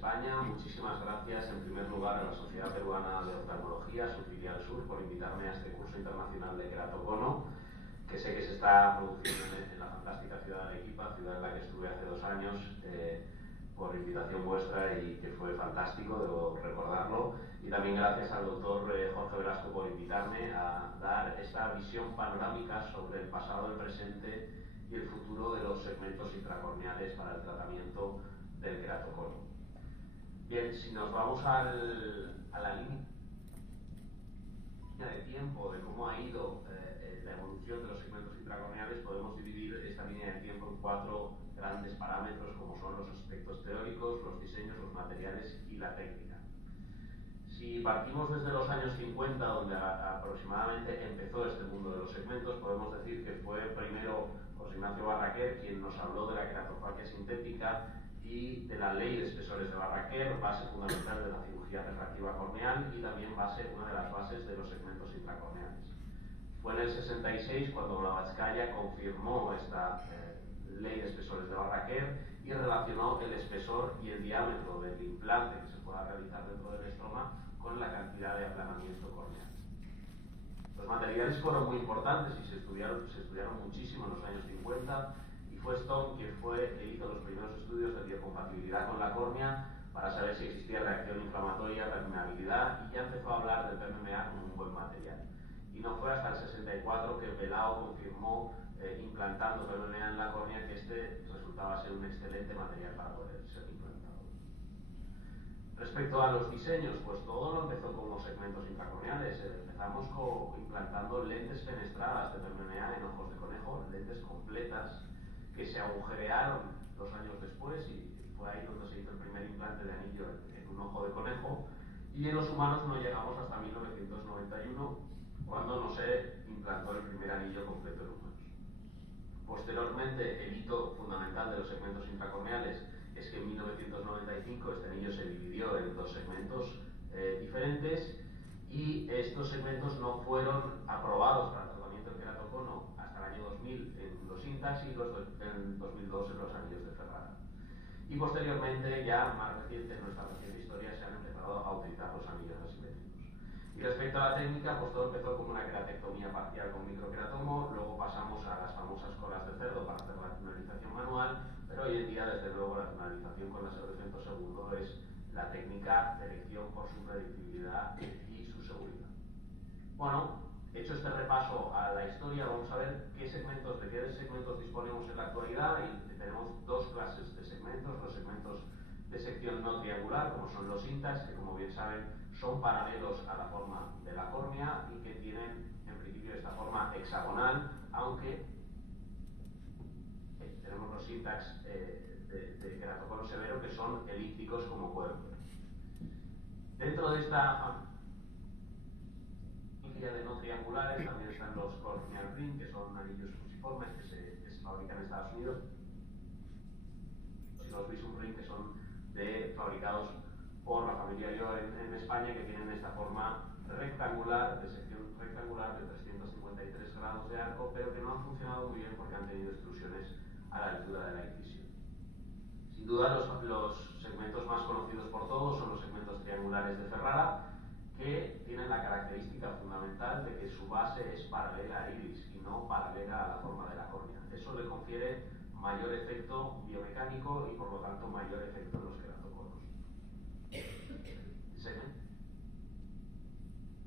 España. Muchísimas gracias en primer lugar a la Sociedad Peruana de Oftalmología, su filial sur, por invitarme a este curso internacional de queratocono, que sé que se está produciendo en la fantástica ciudad de Arequipa, ciudad en la que estuve hace 2 años por invitación vuestra y que fue fantástico, debo recordarlo. Y también gracias al doctor Jorge Velasco por invitarme a dar esta visión panorámica sobre el pasado, el presente y el futuro de los segmentos intracorneales para el tratamiento del queratocono. Bien, si nos vamos a la línea de tiempo de cómo ha ido la evolución de los segmentos intracorneales, podemos dividir esta línea de tiempo en 4 grandes parámetros, como son los aspectos teóricos, los diseños, los materiales y la técnica. Si partimos desde los años 50, donde aproximadamente empezó este mundo de los segmentos, podemos decir que fue primero José Ignacio Barraquer quien nos habló de la queratofagia sintética y de la ley de espesores de Barraquer, base fundamental de la cirugía refractiva corneal y también una de las bases de los segmentos intracorneales. Fue en el 66 cuando Blavatsky confirmó esta ley de espesores de Barraquer y relacionó el espesor y el diámetro del implante que se pueda realizar dentro del estroma con la cantidad de aplanamiento corneal. Los materiales fueron muy importantes y se estudiaron muchísimo en los años 50, y fue Stone quien hizo los primeros estudios de biocompatibilidad con la córnea para saber si existía reacción inflamatoria, permeabilidad, y ya empezó a hablar del PMMA como un buen material. Y no fue hasta el 64 que Belao confirmó, implantando PMMA en la córnea, que este resultaba ser un excelente material para poder ser implantado. Respecto a los diseños, pues todo lo empezó como segmentos intracorneales. Empezamos implantando lentes fenestradas de PMMA en ojos de conejo, lentes completas que se agujerearon 2 años después, y fue ahí donde se hizo el primer implante de anillo en un ojo de conejo. Y en los humanos no llegamos hasta 1991, cuando no se implantó el primer anillo completo en humanos. Posteriormente, el hito fundamental de los segmentos intracorneales es que en 1995 este anillo se dividió en 2 segmentos diferentes, y estos segmentos no fueron aprobados para el tratamiento del queratocono hasta el año 2000 en los Intacs y en 2002 en los anillos de Ferrara. Y posteriormente, ya más reciente, en nuestra reciente historia, se han empezado a utilizar los anillos asimétricos. Y respecto a la técnica, pues todo empezó como una queratectomía parcial con microqueratomo, luego pasamos a las famosas colas de cerdo para hacer la tunelización manual, pero hoy en día, desde luego, la tunelización con láser de femtosegundo es la técnica de elección por su predictibilidad y su seguridad. Bueno, hecho este repaso a la historia, vamos a ver de qué segmentos disponemos en la actualidad, y tenemos 2 clases de segmentos: los segmentos de sección no triangular, como son los Intacs, que como bien saben son paralelos a la forma de la córnea y que tienen en principio esta forma hexagonal, aunque tenemos los Intacs de queratocono severo que son elípticos, como pueden ver. Dentro de esta familia de no triangulares también están los corneal ring, que son anillos fusiformes que se fabrican en Estados Unidos. Y los visum ring, que son fabricados por la familia Yo en España, que tienen esta forma rectangular, de sección rectangular de 353 grados de arco, pero que no han funcionado muy bien porque han tenido extrusiones a la altura de la incisión. Sin duda, los segmentos más conocidos por todos son los segmentos triangulares de Ferrara, que tienen la característica fundamental de que su base es paralela al iris y no paralela a la forma de la córnea. Eso le confiere mayor efecto biomecánico y, por lo tanto, mayor efecto en los queratoconos.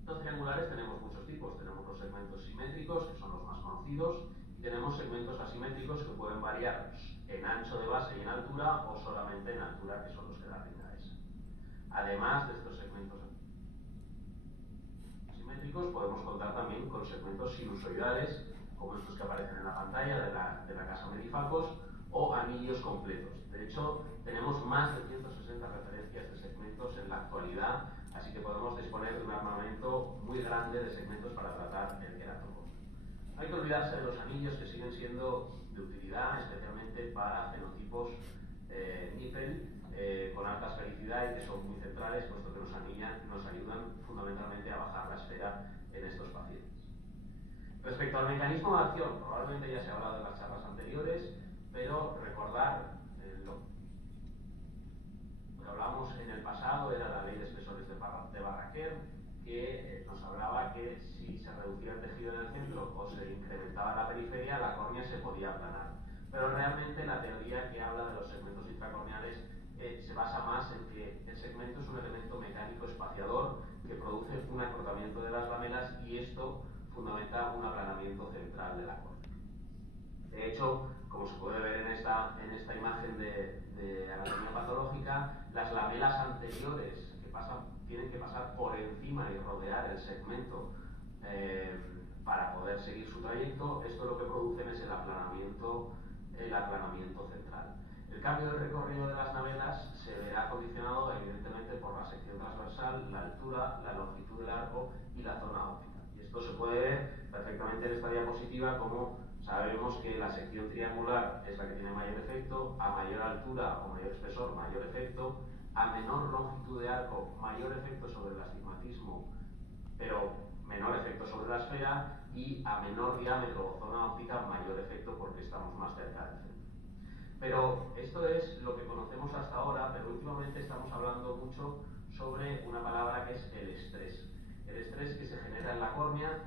Los triangulares tenemos muchos tipos. Tenemos los segmentos simétricos, que son los más conocidos, y tenemos segmentos asimétricos que pueden variar en ancho de base y en altura, o solamente en altura, que son los que da ringa S. Además de estos segmentos asimétricos, podemos contar también con segmentos sinusoidales, como estos que aparecen en la pantalla de la casa Medifacos, o anillos completos. De hecho, tenemos más de 160 referencias de segmentos en la actualidad, así que podemos disponer de un armamento muy grande de segmentos para tratar el queratocono. No hay que olvidarse de los anillos, que siguen siendo de utilidad, especialmente para fenotipos níquel con alta esfericidad, y que son muy centrales, puesto que nos ayudan fundamentalmente a bajar la esfera en estos pacientes. Respecto al mecanismo de acción, probablemente ya se ha hablado en las charlas anteriores, pero recordar lo que hablamos se incrementaba la periferia, la córnea se podía aplanar. Pero realmente la teoría que habla de los segmentos intracorneales se basa más en que el segmento es un elemento mecánico espaciador que produce un acortamiento de las lamelas y esto fundamenta un aplanamiento central de la córnea. De hecho, como se puede ver en esta imagen de anatomía patológica, las lamelas anteriores tienen que pasar por encima y rodear el segmento para poder seguir su trayecto. Esto lo que producen es el aplanamiento central. El cambio de recorrido de las navelas se verá condicionado evidentemente por la sección transversal, la altura, la longitud del arco y la zona óptica. Y esto se puede ver perfectamente en esta diapositiva, como sabemos que la sección triangular es la que tiene mayor efecto, a mayor altura o mayor espesor, mayor efecto, a menor longitud de arco, mayor efecto sobre el astigmatismo, pero menor efecto sobre la esfera, y a menor diámetro o zona óptica, mayor efecto porque estamos más cerca del centro. Pero esto es lo que conocemos hasta ahora, pero últimamente estamos hablando mucho sobre una palabra que es el estrés. El estrés que se genera en la córnea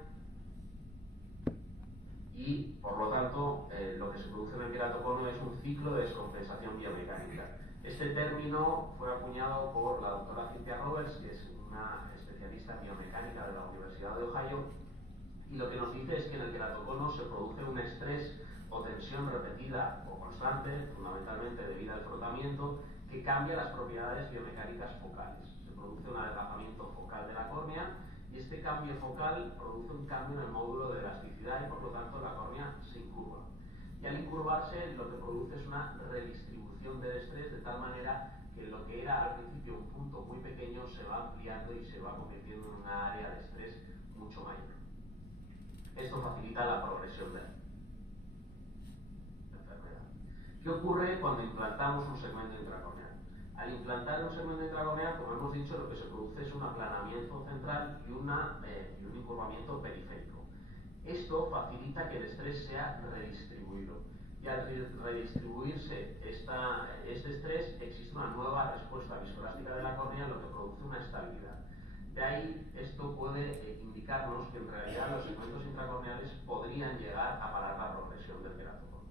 y, por lo tanto, lo que se produce en el queratocono es un ciclo de descompensación biomecánica. Este término fue acuñado por la doctora Cynthia Roberts, que es una especialista en biomecánica de la Universidad de Ohio, y lo que nos dice es que en el queratocono se produce un estrés o tensión repetida o constante, fundamentalmente debido al frotamiento, que cambia las propiedades biomecánicas focales. Se produce un adelgazamiento focal de la córnea y este cambio focal produce un cambio en el módulo de elasticidad y por lo tanto la córnea se incurva. Y al incurvarse lo que produce es una redistribución del estrés de tal manera que lo que era al principio un punto muy pequeño se va ampliando y se va convirtiendo en una área de estrés mucho mayor. Esto facilita la progresión de la enfermedad. ¿Qué ocurre cuando implantamos un segmento intracorneal? Al implantar un segmento intracorneal, como hemos dicho, lo que se produce es un aplanamiento central y un incurvamiento periférico. Esto facilita que el estrés sea redistribuido. Y al redistribuirse este estrés, existe una nueva respuesta viscoelástica de la córnea, lo que produce una estabilidad. De ahí, esto puede indicarnos que en realidad los segmentos intracorneales podrían llegar a parar la progresión del queratocono.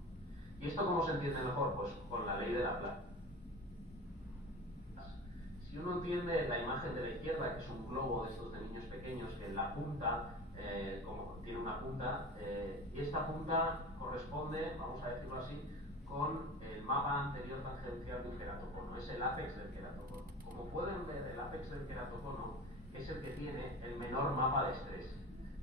¿Y esto cómo se entiende mejor? Pues con la ley de Laplace. Si uno entiende la imagen de la izquierda, que es un globo de estos de niños pequeños, que en la punta, como tiene una punta, y esta punta corresponde, vamos a decirlo así, con el mapa anterior tangencial de un queratocono, es el ápex del queratocono. Como pueden ver, el ápex del queratocono es el que tiene el menor mapa de estrés.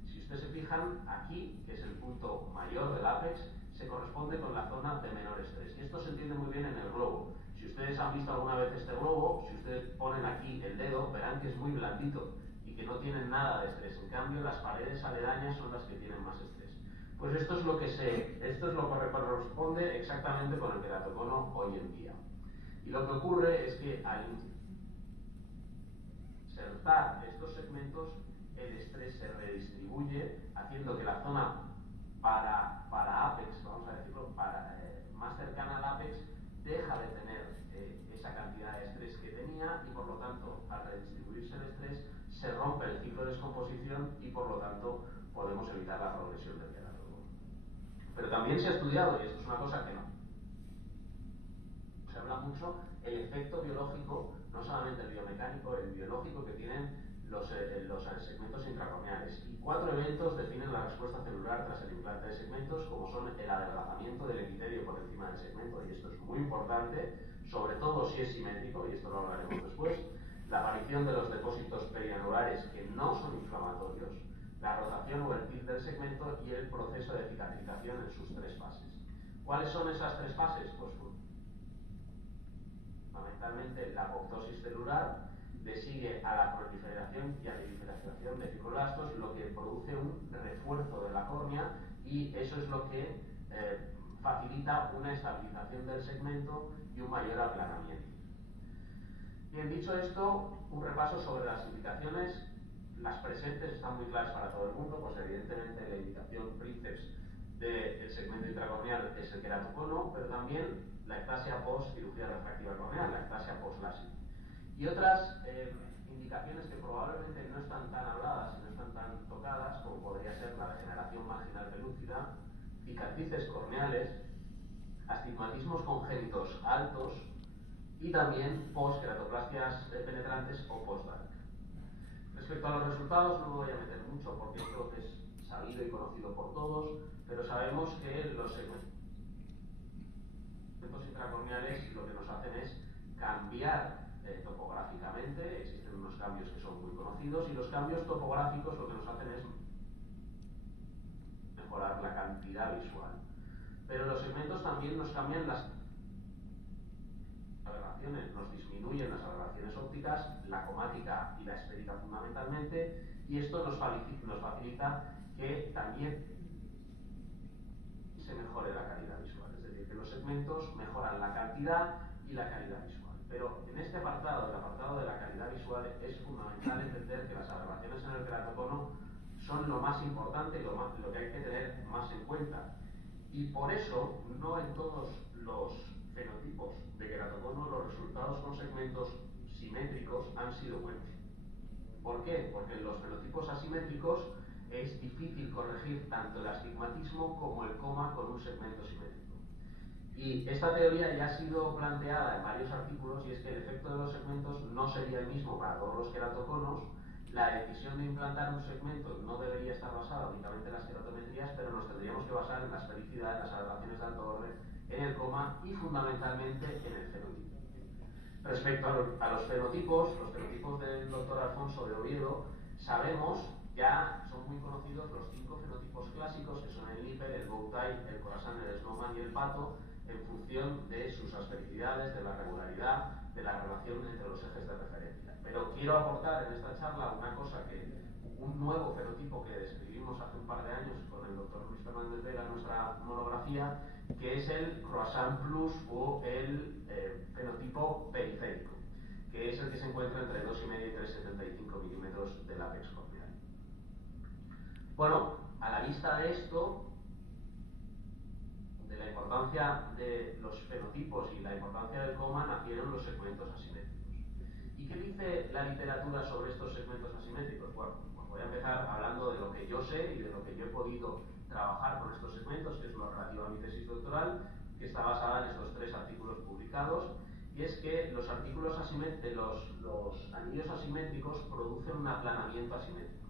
Si ustedes se fijan, aquí, que es el punto mayor del ápex, se corresponde con la zona de menor estrés. Y esto se entiende muy bien en el globo. Si ustedes han visto alguna vez este globo, si ustedes ponen aquí el dedo, verán que es muy blandito y que no tienen nada de estrés. En cambio, las paredes aledañas son las que tienen más estrés. Pues esto es lo que corresponde exactamente con el queratocono hoy en día. Y lo que ocurre es que al insertar estos segmentos, el estrés se redistribuye, haciendo que la zona para ápex, vamos a decirlo, más cercana al ápex, deja de tener esa cantidad de estrés que tenía y por lo tanto, al redistribuirse el estrés, se rompe el ciclo de descomposición y por lo tanto podemos evitar la progresión del queratocono. Pero también se ha estudiado, y esto es una cosa que no se habla mucho, el efecto biológico, no solamente el biomecánico, el biológico que tienen los segmentos intracorneales. Y 4 eventos definen la respuesta celular tras el implante de segmentos, como son el adelgazamiento del epitelio por encima del segmento, y esto es muy importante, sobre todo si es simétrico, y esto lo hablaremos después, la aparición de los depósitos perianulares que no son inflamatorios, la rotación o el tilt del segmento y el proceso de cicatrización en sus 3 fases. ¿Cuáles son esas 3 fases? Pues fundamentalmente la apoptosis celular, le sigue a la proliferación y a la diferenciación de fibroblastos, lo que produce un refuerzo de la córnea y eso es lo que facilita una estabilización del segmento y un mayor aplanamiento. Bien, dicho esto, un repaso sobre las indicaciones. Las presentes están muy claras para todo el mundo, pues evidentemente la indicación princeps del segmento intracorneal es el queratocono, pero también la ectasia post cirugía refractiva corneal, la ectasia post LASIK. Y otras indicaciones que probablemente no están tan habladas y no están tan tocadas, como podría ser la degeneración marginal pelúcida, cicatrices corneales, astigmatismos congénitos altos y también post-queratoplastias penetrantes o post-DARC. Respecto a los resultados no me voy a meter mucho porque creo que es sabido y conocido por todos, pero sabemos que los segmentos intracorneales lo que nos hacen es cambiar topográficamente. Existen unos cambios que son muy conocidos y los cambios topográficos lo que nos hacen es mejorar la cantidad visual. Pero los segmentos también nos cambian las aberraciones, nos disminuyen las aberraciones ópticas, la cromática y la esférica fundamentalmente, y esto nos facilita que también se mejore la calidad visual. Es decir, que los segmentos mejoran la cantidad y la calidad visual. Pero en este apartado, el apartado de la calidad visual, es fundamental entender que las aberraciones en el queratocono son lo más importante y lo que hay que tener más en cuenta. Y por eso, no en todos los fenotipos de queratocono los resultados con segmentos simétricos han sido buenos. ¿Por qué? Porque en los fenotipos asimétricos es difícil corregir tanto el astigmatismo como el coma con un segmento simétrico. Y esta teoría ya ha sido planteada en varios artículos, y es que el efecto de los segmentos no sería el mismo para todos los queratoconos. La decisión de implantar un segmento no debería estar basada únicamente en las queratometrías, pero nos tendríamos que basar en la esfericidad, en las aberraciones de alto orden, en el coma y fundamentalmente en el fenotipo. Respecto a los fenotipos del doctor Alfonso de Oviedo, sabemos, ya son muy conocidos los 5 fenotipos clásicos, que son el Nipper, el Bowtie, el Khorasan, el Snowman y el Pato, en función de sus asfericidades, de la regularidad, de la relación entre los ejes de referencia. Pero quiero aportar en esta charla una cosa un nuevo fenotipo que describimos hace un par de años con el doctor Luis Fernández Vega en nuestra monografía, que es el Croissant Plus o el fenotipo periférico, que es el que se encuentra entre 2,5 y 3,75 milímetros del ápex corneal. Bueno, a la vista de esto, de la importancia de los fenotipos y la importancia del coma, nacieron los segmentos asimétricos. ¿Y qué dice la literatura sobre estos segmentos asimétricos? Bueno, pues voy a empezar hablando de lo que yo sé y de lo que yo he podido trabajar con estos segmentos, que es lo relativo a mi tesis doctoral, que está basada en estos 3 artículos publicados, y es que los anillos asimétricos producen un aplanamiento asimétrico.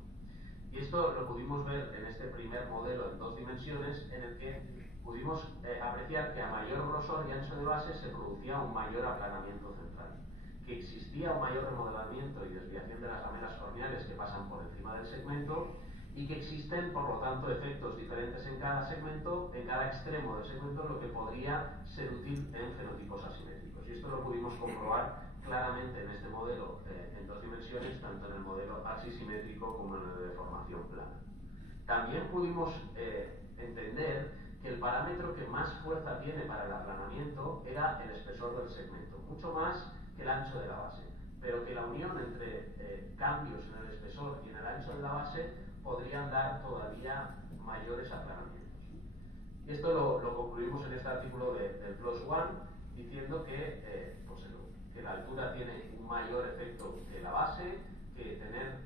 Y esto lo pudimos ver en este primer modelo en 2 dimensiones, en el que pudimos apreciar que a mayor grosor y ancho de base se producía un mayor aplanamiento central, que existía un mayor remodelamiento y desviación de las lamelas corneales que pasan por encima del segmento, y que existen, por lo tanto, efectos diferentes en cada segmento, en cada extremo del segmento, lo que podría ser útil en fenotipos asimétricos. Y esto lo pudimos comprobar claramente en este modelo en 2 dimensiones, tanto en el modelo axisimétrico como en el de deformación plana. También pudimos entender que el parámetro que más fuerza tiene para el aplanamiento era el espesor del segmento, mucho más que el ancho de la base, pero que la unión entre cambios en el espesor y en el ancho de la base podrían dar todavía mayores aplanamientos. Y esto lo concluimos en este artículo del PLOS ONE, diciendo que la altura tiene un mayor efecto que la base, que tener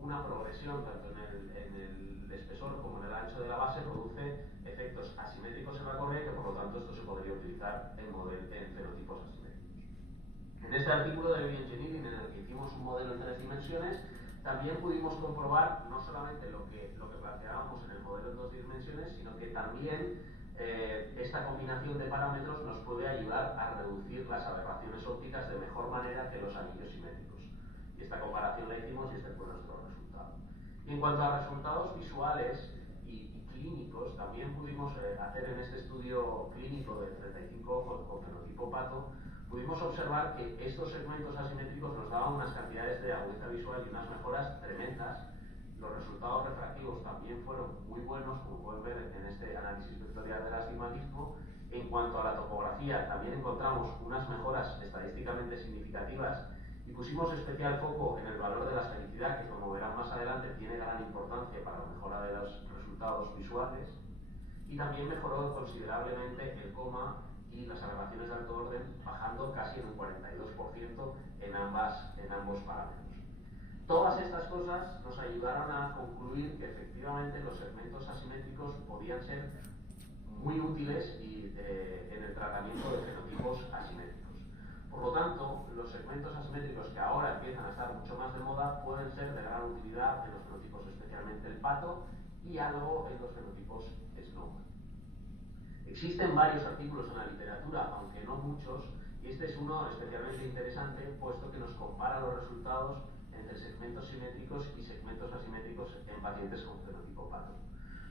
una progresión tanto en el espesor como en el ancho de la base produce efectos asimétricos en la córnea, y que por lo tanto esto se podría utilizar en fenotipos asimétricos. En este artículo de bioengineering, en el que hicimos un modelo en 3 dimensiones, también pudimos comprobar no solamente lo que planteábamos en el modelo en 2 dimensiones, sino que también esta combinación de parámetros nos puede ayudar a reducir las aberraciones ópticas de mejor manera que los anillos simétricos. Y esta comparación la hicimos y este fue nuestro resultado. Y en cuanto a resultados visuales y clínicos, también pudimos hacer en este estudio clínico de 35 ojos con fenotipo pato, pudimos observar que estos segmentos asimétricos nos daban unas cantidades de agudeza visual y unas mejoras tremendas. Los resultados refractivos también fueron muy buenos, como pueden ver en este análisis vectorial del astigmatismo. En cuanto a la topografía, también encontramos unas mejoras estadísticamente significativas, y pusimos especial foco en el valor de la esfericidad, que, como verán más adelante, tiene gran importancia para la mejora de los resultados visuales. Y también mejoró considerablemente el coma, y las aberraciones de alto orden bajando casi en un 42% en ambos parámetros. Todas estas cosas nos ayudaron a concluir que efectivamente los segmentos asimétricos podían ser muy útiles en el tratamiento de fenotipos asimétricos. Por lo tanto, los segmentos asimétricos que ahora empiezan a estar mucho más de moda pueden ser de gran utilidad en los fenotipos, especialmente el pato, y algo en los fenotipos Snowman. Existen varios artículos en la literatura, aunque no muchos, y este es uno especialmente interesante, puesto que nos compara los resultados entre segmentos simétricos y segmentos asimétricos en pacientes con fenotipo pato.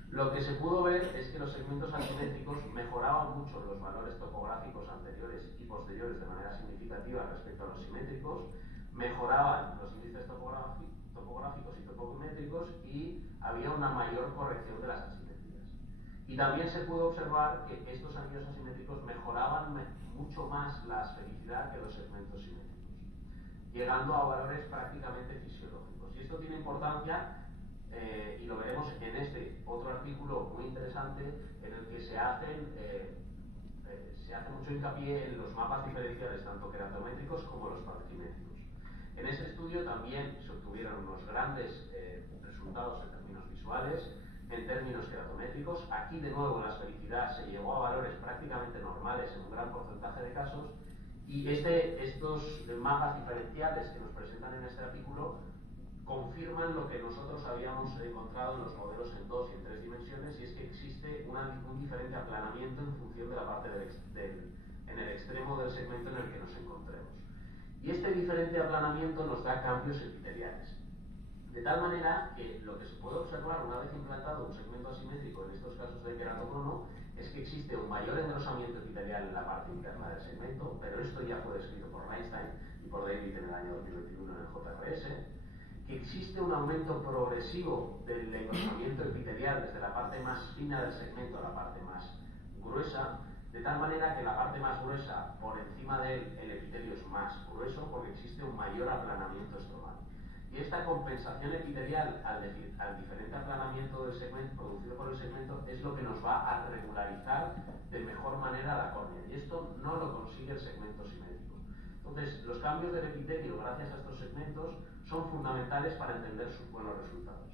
Lo que se pudo ver es que los segmentos asimétricos mejoraban mucho los valores topográficos anteriores y posteriores de manera significativa respecto a los simétricos, mejoraban los índices topográficos y topométricos y había una mayor corrección de las asimetrías. Y también se pudo observar que estos anillos asimétricos mejoraban mucho más la asfericidad que los segmentos simétricos, llegando a valores prácticamente fisiológicos. Y esto tiene importancia y lo veremos en este otro artículo muy interesante en el que se hace mucho hincapié en los mapas diferenciales tanto queratométricos como los parasimétricos. En ese estudio también se obtuvieron unos grandes resultados en términos visuales, en términos queratométricos. Aquí de nuevo la esfericidad se llegó a valores prácticamente normales en un gran porcentaje de casos, y estos mapas diferenciales que nos presentan en este artículo confirman lo que nosotros habíamos encontrado en los modelos en 2 y en 3 dimensiones, y es que existe un diferente aplanamiento en función de la parte en el extremo del segmento en el que nos encontremos. Y este diferente aplanamiento nos da cambios epiteliales. De tal manera que lo que se puede observar una vez implantado un segmento asimétrico en estos casos de queratocono es que existe un mayor engrosamiento epitelial en la parte interna del segmento, pero esto ya fue descrito por Einstein y por David en el año 2021 en el JRS, que existe un aumento progresivo del engrosamiento epitelial desde la parte más fina del segmento a la parte más gruesa, de tal manera que la parte más gruesa, por encima de él, el epitelio es más grueso porque existe un mayor aplanamiento estromal. Y esta compensación epitelial al diferente aplanamiento del segmento producido por el segmento es lo que nos va a regularizar de mejor manera la córnea. Y esto no lo consigue el segmento simétrico. Entonces, los cambios del epitelio gracias a estos segmentos son fundamentales para entender sus buenos resultados.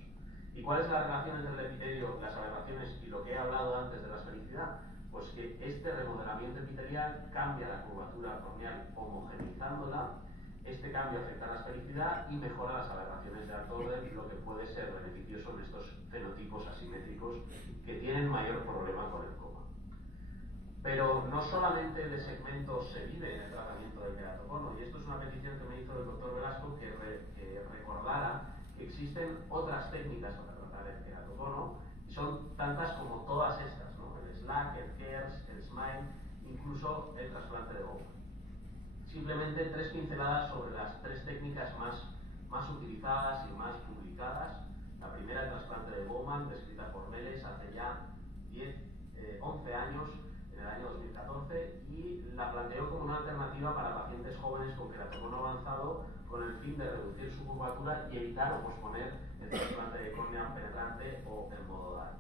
¿Y cuál es la relación entre el epitelio, las aberraciones y lo que he hablado antes de la esfericidad? Pues que este remodelamiento epitelial cambia la curvatura corneal homogeneizándola. Este cambio afecta a la esfericidad y mejora las aberraciones de alto orden, lo que puede ser beneficioso en estos fenotipos asimétricos que tienen mayor problema con el coma. Pero no solamente de segmentos se vive en el tratamiento del queratocono, y esto es una petición que me hizo el doctor Velasco, que recordara que existen otras técnicas para tratar el queratocono, y son tantas como todas estas, ¿no? El SLAC, el KERS, el SMILE, incluso el trasplante de Bowman. Simplemente 3 pinceladas sobre las 3 técnicas más utilizadas y más publicadas. La primera, el trasplante de Bowman, descrita por Meles hace ya 11 años, en el año 2014, y la planteó como una alternativa para pacientes jóvenes con queratocono avanzado con el fin de reducir su curvatura y evitar o posponer el trasplante de córnea penetrante o en modo DART.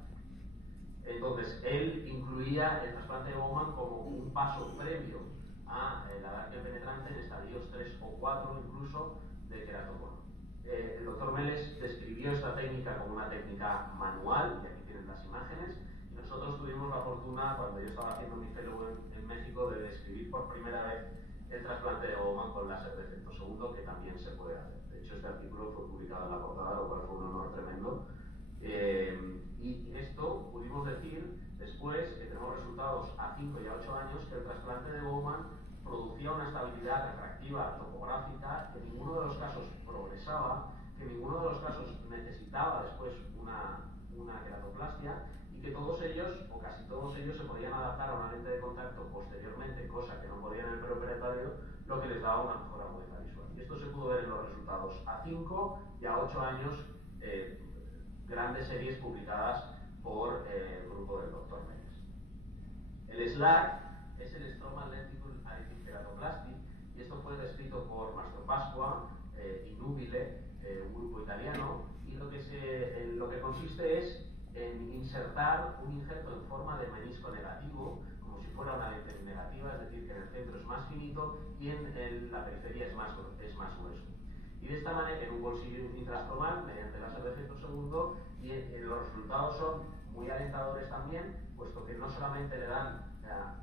Entonces, él incluía el trasplante de Bowman como un paso previo a la DART penetrante en estadios 3 o 4 incluso de queratocono. El doctor Meles describió esta técnica como una técnica manual, y aquí tienen las imágenes, y nosotros tuvimos la fortuna, cuando yo estaba haciendo mi fellow en México, de describir por primera vez el trasplante de Bowman con láser de efecto segundo, que también se puede hacer. De hecho, este artículo fue publicado en la portada, lo cual fue un honor tremendo. Y esto pudimos decir después que tenemos resultados a 5 y a 8 años que el trasplante de Bowman producía una estabilidad refractiva topográfica, que en ninguno de los casos progresaba, que en ninguno de los casos necesitaba después una queratoplastia, y que todos ellos, o casi todos ellos, se podían adaptar a una lente de contacto posteriormente, cosa que no podían en el perioperitorio, lo que les daba una mejor agudeza visual. Y esto se pudo ver en los resultados a 5 y a 8 años, grandes series publicadas por el grupo del Dr. Meles. El SLAC es el Stromal Lenticle Additive Keratoplasty, y esto fue descrito por Mastro Pasqua y Nubile, un grupo italiano, y lo que consiste es en insertar un injerto en forma de menisco negativo, como como si fuera una lente negativa, es decir, que en el centro es más finito y en la periferia es más grueso. Y de esta manera, en un bolsillo intrastromal, mediante láser de efecto segundo, y los resultados son muy alentadores también, puesto que no solamente le dan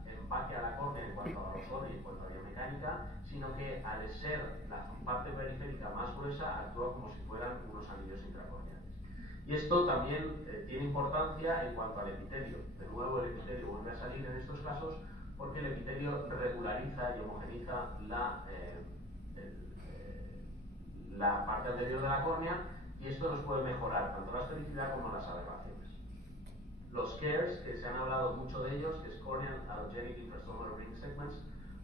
empaque a la córnea en cuanto a grosor y en cuanto a biomecánica, sino que al ser la parte periférica más gruesa, actúa como si fueran unos anillos intracorneales. Y esto también tiene importancia en cuanto al epitelio. De nuevo, el epitelio vuelve a salir en estos casos porque el epitelio regulariza y homogeniza la parte anterior de la córnea, y esto nos puede mejorar tanto la esfericidad como las aberraciones. Los CARES, que se han hablado mucho de ellos, que es Corneal Allogenic Intrastromal Ring Segments,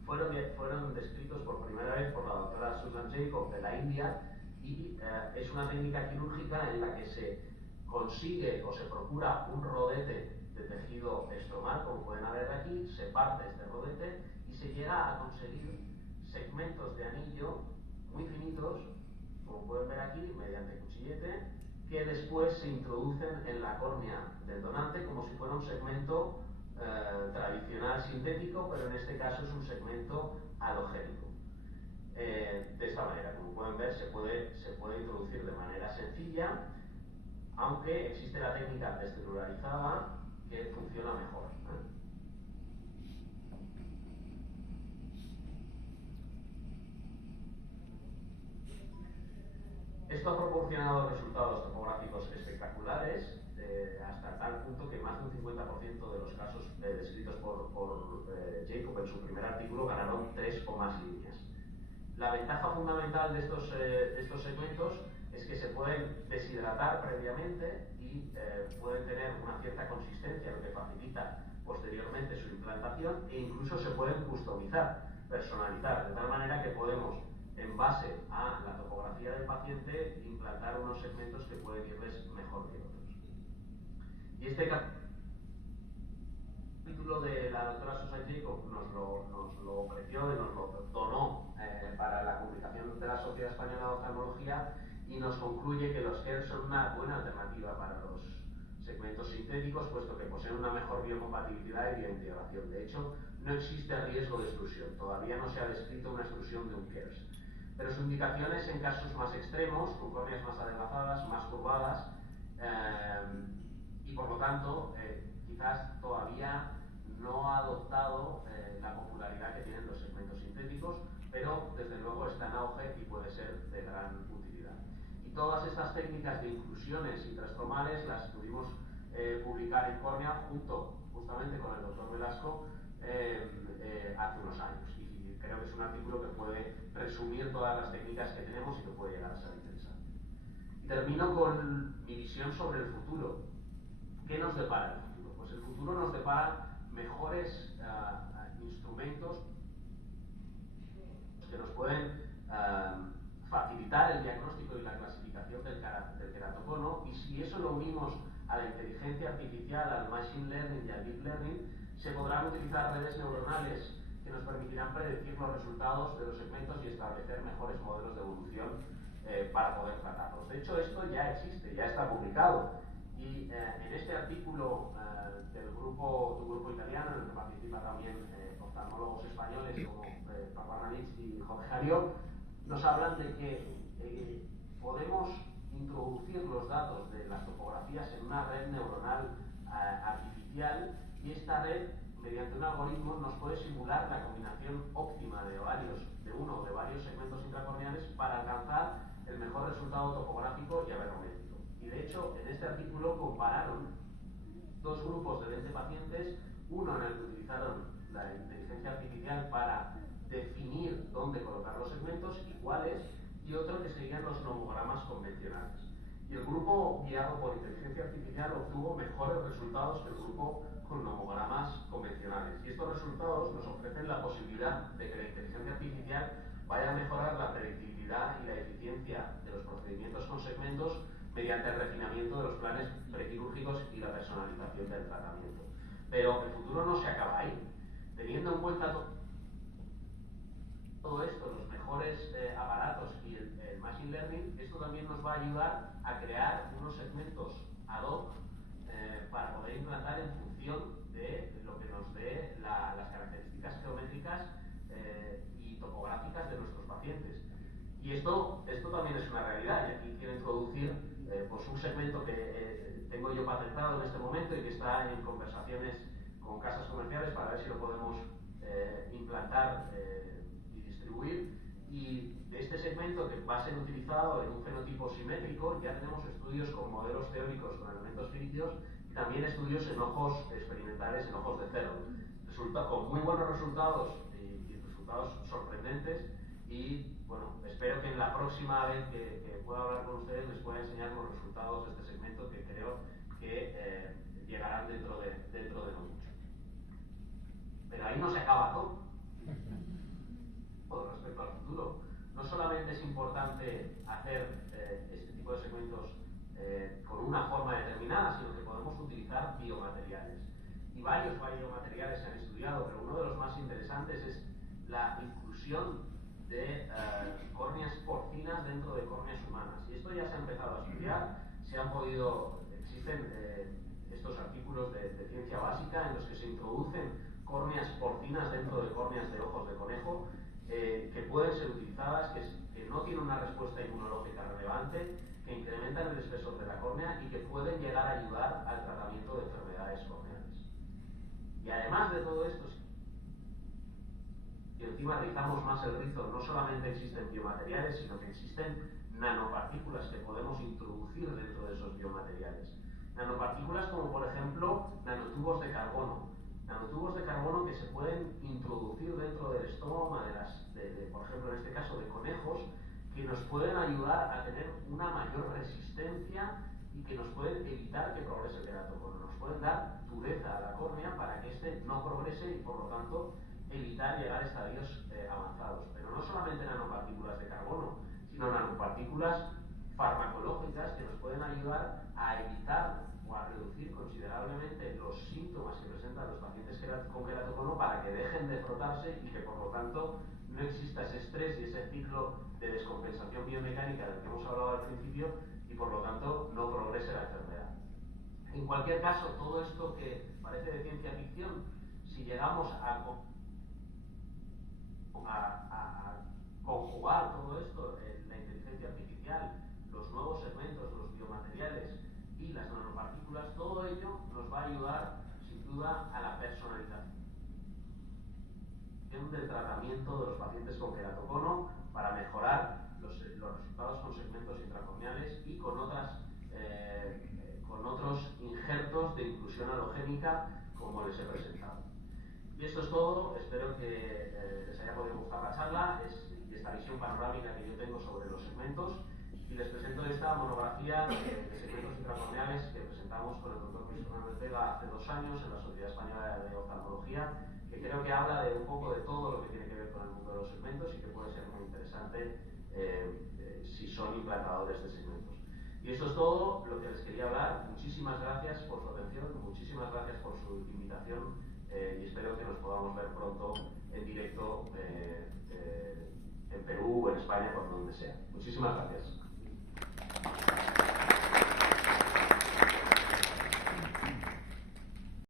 fueron descritos por primera vez por la doctora Susan Jacob de la India, y es una técnica quirúrgica en la que se consigue o se procura un rodete de tejido estromal, como pueden ver aquí, se parte este rodete y se llega a conseguir segmentos de anillo muy finitos, como pueden ver aquí, mediante cuchillete, que después se introducen en la córnea del donante como si fuera un segmento tradicional sintético, pero en este caso es un segmento halogénico. De esta manera, como pueden ver, se puede introducir de manera sencilla, aunque existe la técnica descelularizada que funciona mejor. Esto ha proporcionado resultados topográficos espectaculares, hasta tal punto que más de un 50% de los casos descritos por Jacob en su primer artículo ganaron 3 o más líneas. La ventaja fundamental de estos segmentos es que se pueden deshidratar previamente y pueden tener una cierta consistencia, lo que facilita posteriormente su implantación, e incluso se pueden customizar, personalizar, de tal manera que podemos, en base a la topografía del paciente, implantar unos segmentos que pueden irles mejor que otros. Y este capítulo de la doctora Susan Jacob nos lo ofreció y nos lo donó para la publicación de la Sociedad Española de Oftalmología, y nos concluye que los CARES son una buena alternativa para los segmentos sintéticos, puesto que poseen una mejor biocompatibilidad y biointegración. De hecho, no existe riesgo de extrusión. Todavía no se ha descrito una extrusión de un CARES. Pero su indicación es en casos más extremos, con córneas más adelgazadas, más curvadas, y por lo tanto, quizás todavía no ha adoptado la popularidad que tienen los segmentos sintéticos, pero desde luego está en auge y puede ser de gran utilidad. Y todas estas técnicas de inclusiones intrastromales las pudimos publicar en Córnea justamente con el doctor Velasco hace unos años. Y creo que es un artículo que puede resumir todas las técnicas que tenemos y que puede llegar a ser interesante. Y termino con mi visión sobre el futuro. ¿Qué nos depara el futuro? Pues el futuro nos depara mejores instrumentos que nos pueden facilitar el diagnóstico y la clasificación del queratocono, y si eso lo unimos a la inteligencia artificial, al machine learning y al deep learning, se podrán utilizar redes neuronales que nos permitirán predecir los resultados de los segmentos y establecer mejores modelos de evolución para poder tratarlos. De hecho, esto ya existe, ya está publicado. Y en este artículo del grupo italiano, en el que participan también oftalmólogos españoles como Paco Arnalitz y Jorge Jarió, nos hablan de que podemos introducir los datos de las topografías en una red neuronal artificial, y esta red, mediante un algoritmo, nos puede simular la combinación óptima de uno o de varios segmentos intracorneales para alcanzar el mejor resultado topográfico y aberrométrico. Y de hecho, en este artículo compararon dos grupos de 20 pacientes, uno en el que utilizaron la inteligencia artificial para definir dónde colocar los segmentos y cuáles, y otro que seguían los nomogramas convencionales. Y el grupo guiado por inteligencia artificial obtuvo mejores resultados que el grupo con nomogramas convencionales. Y estos resultados nos ofrecen la posibilidad de que la inteligencia artificial vaya a mejorar la predictibilidad y la eficiencia de los procedimientos con segmentos mediante el refinamiento de los planes prequirúrgicos y la personalización del tratamiento. Pero el futuro no se acaba ahí. Teniendo en cuenta todo esto, los mejores aparatos y el machine learning, esto también nos va a ayudar a crear unos segmentos ad hoc para poder implantar en función de lo que nos dé la Y esto también es una realidad, y aquí quiero introducir pues un segmento que tengo yo patentado en este momento y que está en conversaciones con casas comerciales para ver si lo podemos implantar y distribuir. Y de este segmento, que va a ser utilizado en un fenotipo simétrico, ya tenemos estudios con modelos teóricos con elementos ficticios y también estudios en ojos experimentales, en ojos de cero. Resulta con muy buenos resultados y resultados sorprendentes. Y bueno, espero que en la próxima vez que pueda hablar con ustedes les pueda enseñar los resultados de este segmento, que creo que llegarán dentro de no mucho. Pero ahí no se acaba todo. Respecto al futuro, no solamente es importante hacer este tipo de segmentos con una forma determinada, sino que podemos utilizar biomateriales. Y varios biomateriales se han estudiado, pero uno de los más interesantes es la inclusión de córneas porcinas dentro de córneas humanas. Y esto ya se ha empezado a estudiar, existen estos artículos de ciencia básica en los que se introducen córneas porcinas dentro de córneas de ojos de conejo, que pueden ser utilizadas, que no tienen una respuesta inmunológica relevante, que incrementan el espesor de la córnea y que pueden llegar a ayudar al tratamiento de enfermedades corneales. Y además de todo esto, y encima rizamos más el rizo, no solamente existen biomateriales, sino que existen nanopartículas que podemos introducir dentro de esos biomateriales. Nanopartículas como, por ejemplo, nanotubos de carbono. Nanotubos de carbono que se pueden introducir dentro del estoma por ejemplo, en este caso de conejos, que nos pueden ayudar a tener una mayor resistencia y que nos pueden evitar que progrese el queratocono. Nos pueden dar dureza a la córnea para que éste no progrese y, por lo tanto, evitar llegar a estadios avanzados. Pero no solamente nanopartículas de carbono, sino nanopartículas farmacológicas que nos pueden ayudar a evitar o a reducir considerablemente los síntomas que presentan los pacientes con queratocono, para que dejen de frotarse y que, por lo tanto, no exista ese estrés y ese ciclo de descompensación biomecánica del que hemos hablado al principio y, por lo tanto, no progrese la enfermedad. En cualquier caso, todo esto que parece de ciencia ficción, si llegamos a conjugar todo esto, la inteligencia artificial, los nuevos segmentos, los biomateriales y las nanopartículas, todo ello nos va a ayudar sin duda a la personalización del tratamiento de los pacientes con queratocono, para mejorar los resultados con segmentos intracorneales y con otros injertos de inclusión halogénica, como les he presentado. Y esto es todo. Espero que les haya podido gustar la charla y esta visión panorámica que yo tengo sobre los segmentos. Y les presento esta monografía de segmentos intracorneales que presentamos con el doctor Luis Fernández Vega hace 2 años en la Sociedad Española de Oftalmología, que creo que habla de un poco de todo lo que tiene que ver con el mundo de los segmentos y que puede ser muy interesante si son implantadores de segmentos. Y eso es todo lo que les quería hablar. Muchísimas gracias por su atención, muchísimas gracias por su invitación y espero que nos podamos ver pronto en directo en Perú o en España, por donde sea. Muchísimas gracias.